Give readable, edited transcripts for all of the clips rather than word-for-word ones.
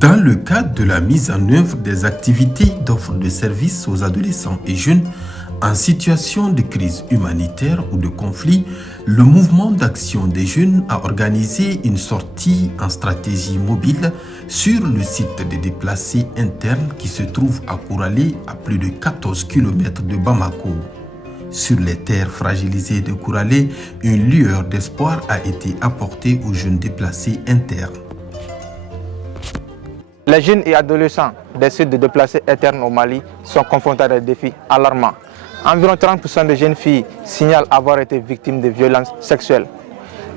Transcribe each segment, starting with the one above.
Dans le cadre de la mise en œuvre des activités d'offre de services aux adolescents et jeunes en situation de crise humanitaire ou de conflit, le mouvement d'action des jeunes a organisé une sortie en stratégie mobile sur le site des déplacés internes qui se trouve à Kouralé, à plus de 14 km de Bamako. Sur les terres fragilisées de Kouralé, une lueur d'espoir a été apportée aux jeunes déplacés internes. Les jeunes et adolescents des sites de déplacés internes au Mali sont confrontés à des défis alarmants. Environ 30% de jeunes filles signalent avoir été victimes de violences sexuelles.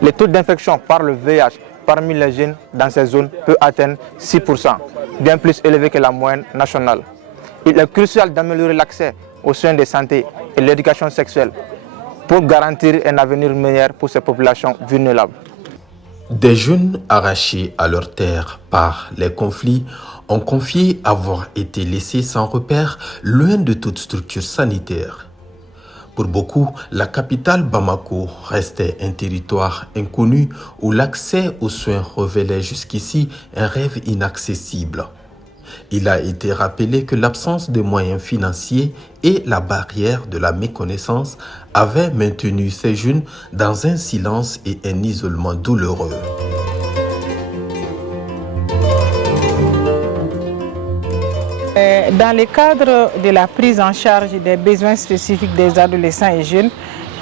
Le taux d'infection par le VIH parmi les jeunes dans ces zones peut atteindre 6%, bien plus élevé que la moyenne nationale. Il est crucial d'améliorer l'accès aux soins de santé et l'éducation sexuelle pour garantir un avenir meilleur pour ces populations vulnérables. Des jeunes arrachés à leurs terres par les conflits ont confié avoir été laissés sans repère loin de toute structure sanitaire. Pour beaucoup, la capitale Bamako restait un territoire inconnu où l'accès aux soins révélait jusqu'ici un rêve inaccessible. Il a été rappelé que l'absence de moyens financiers et la barrière de la méconnaissance avaient maintenu ces jeunes dans un silence et un isolement douloureux. Dans le cadre de la prise en charge des besoins spécifiques des adolescents et jeunes,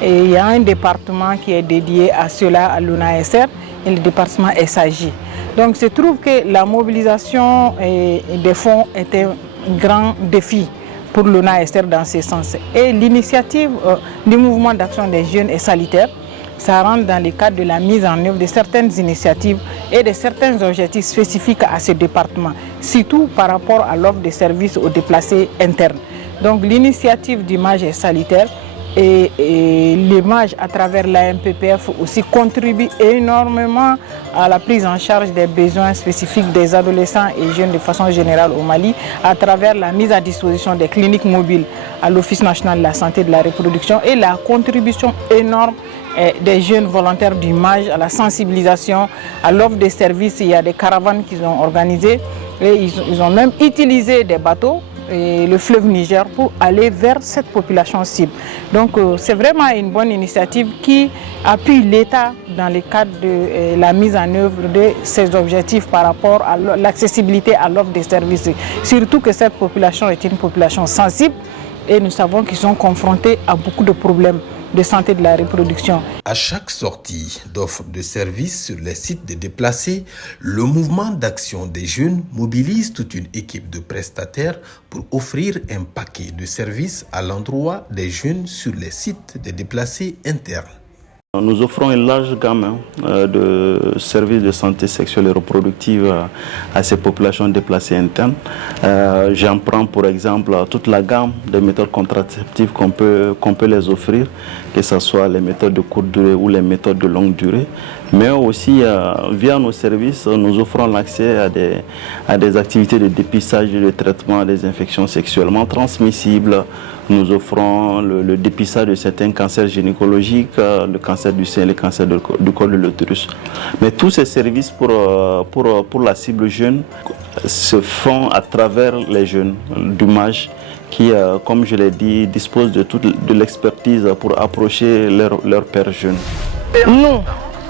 il y a un département qui est dédié à cela, à l'UNASR, et le département SAJ. Donc, il se trouve que la mobilisation des fonds est un grand défi pour l'UNASR dans ce sens. Et l'initiative du mouvement d'action des jeunes et sanitaires, ça rentre dans le cadre de la mise en œuvre de certaines initiatives et de certains objectifs spécifiques à ce département, surtout par rapport à l'offre de services aux déplacés internes. Donc l'initiative du MAJ est sanitaire et l'image à travers l'AMPPF aussi contribue énormément à la prise en charge des besoins spécifiques des adolescents et jeunes de façon générale au Mali à travers la mise à disposition des cliniques mobiles à l'Office national de la santé et de la reproduction et la contribution énorme des jeunes volontaires du MAJ à la sensibilisation, à l'offre de services. Il y a des caravanes qu'ils ont organisées et ils ont même utilisé des bateaux et le fleuve Niger pour aller vers cette population cible. Donc c'est vraiment une bonne initiative qui appuie l'État dans le cadre de la mise en œuvre de ses objectifs par rapport à l'accessibilité à l'offre de services. Surtout que cette population est une population sensible et nous savons qu'ils sont confrontés à beaucoup de problèmes de santé de la reproduction. À chaque sortie d'offres de services sur les sites de déplacés, le mouvement d'action des jeunes mobilise toute une équipe de prestataires pour offrir un paquet de services à l'endroit des jeunes sur les sites de déplacés internes. Nous offrons une large gamme de services de santé sexuelle et reproductive à ces populations déplacées internes. J'en prends pour exemple toute la gamme de méthodes contraceptives qu'on peut les offrir, que ce soit les méthodes de courte durée ou les méthodes de longue durée. Mais aussi, via nos services, nous offrons l'accès à des activités de dépistage et de traitement des infections sexuellement transmissibles. Nous offrons le dépistage de certains cancers gynécologiques, le cancer du sein et le cancer du col de l'utérus. Mais tous ces services pour la cible jeune se font à travers les jeunes du MAJ qui, comme je l'ai dit, disposent de l'expertise pour approcher leurs pairs jeunes. Nous,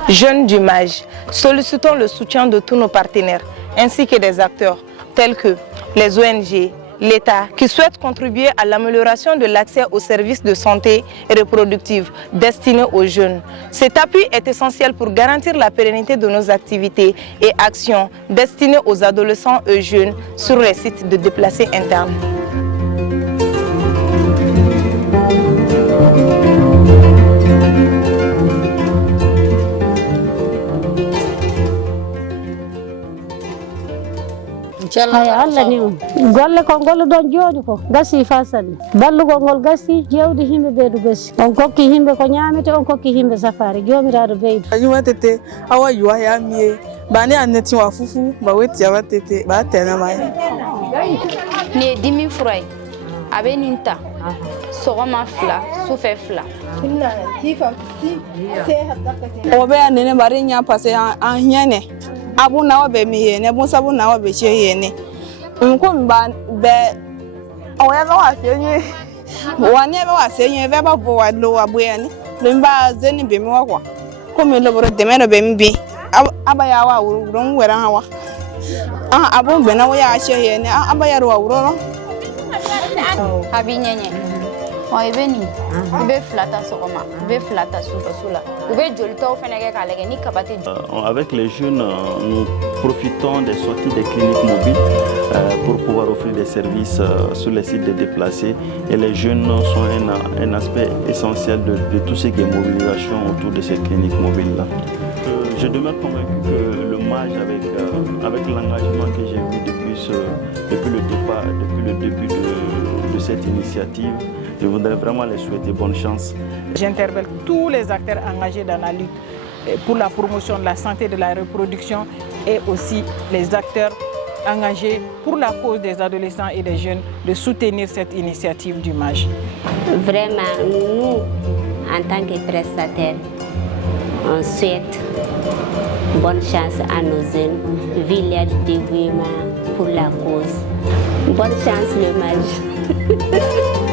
jeunes du MAJ, sollicitons le soutien de tous nos partenaires ainsi que des acteurs tels que les ONG, l'État qui souhaite contribuer à l'amélioration de l'accès aux services de santé reproductive destinés aux jeunes. Cet appui est essentiel pour garantir la pérennité de nos activités et actions destinées aux adolescents et jeunes sur les sites de déplacés internes. ay Allah ni golle ko gollo don jodi ko gasi fasani ballugo gol gasi jewdi himbe beedu gasi on kokki himbe ko nyaamete on kokki himbe safari jomiraado beedu ayuma tete awa yuwa ya miye bani anneti wa fufu ba weti ya tete ba tena mai ne dimi furai abeninta sogoma fla sufe fla obe anene bari nya pase an hiene abu na wabe mi yene bu sabu na wabe che yene nko mba be o ya wa senye wani ba wa senye be ba bo wa lo abu yani lo mba zeni be mi wa kwa ko mi lo boro de me no be mi bi aba ya wa wuru ron wera ha wa abu be na wa ya che yene aba ya ro wa wuru abi nyenye o ibeni ibe flata sokoma ibe flata sula ibe jolito feneke kalege ni kabate. Avec les jeunes, nous profitons des sorties des cliniques mobiles pour pouvoir offrir des services sur les sites des déplacés. Et les jeunes sont un aspect essentiel de tout ce qui est mobilisation autour de ces cliniques mobiles-là. Je demeure convaincu que le MAJ, avec l'engagement que j'ai vu depuis le début de cette initiative, je voudrais vraiment les souhaiter bonne chance. J'interpelle tous les acteurs engagés dans la lutte pour la promotion de la santé de la reproduction et aussi les acteurs engagés pour la cause des adolescents et des jeunes de soutenir cette initiative du MAJ. Vraiment, nous, en tant que prestataires, on souhaite bonne chance à nos jeunes, vu leur dévouement pour la cause. Bonne chance le MAJ.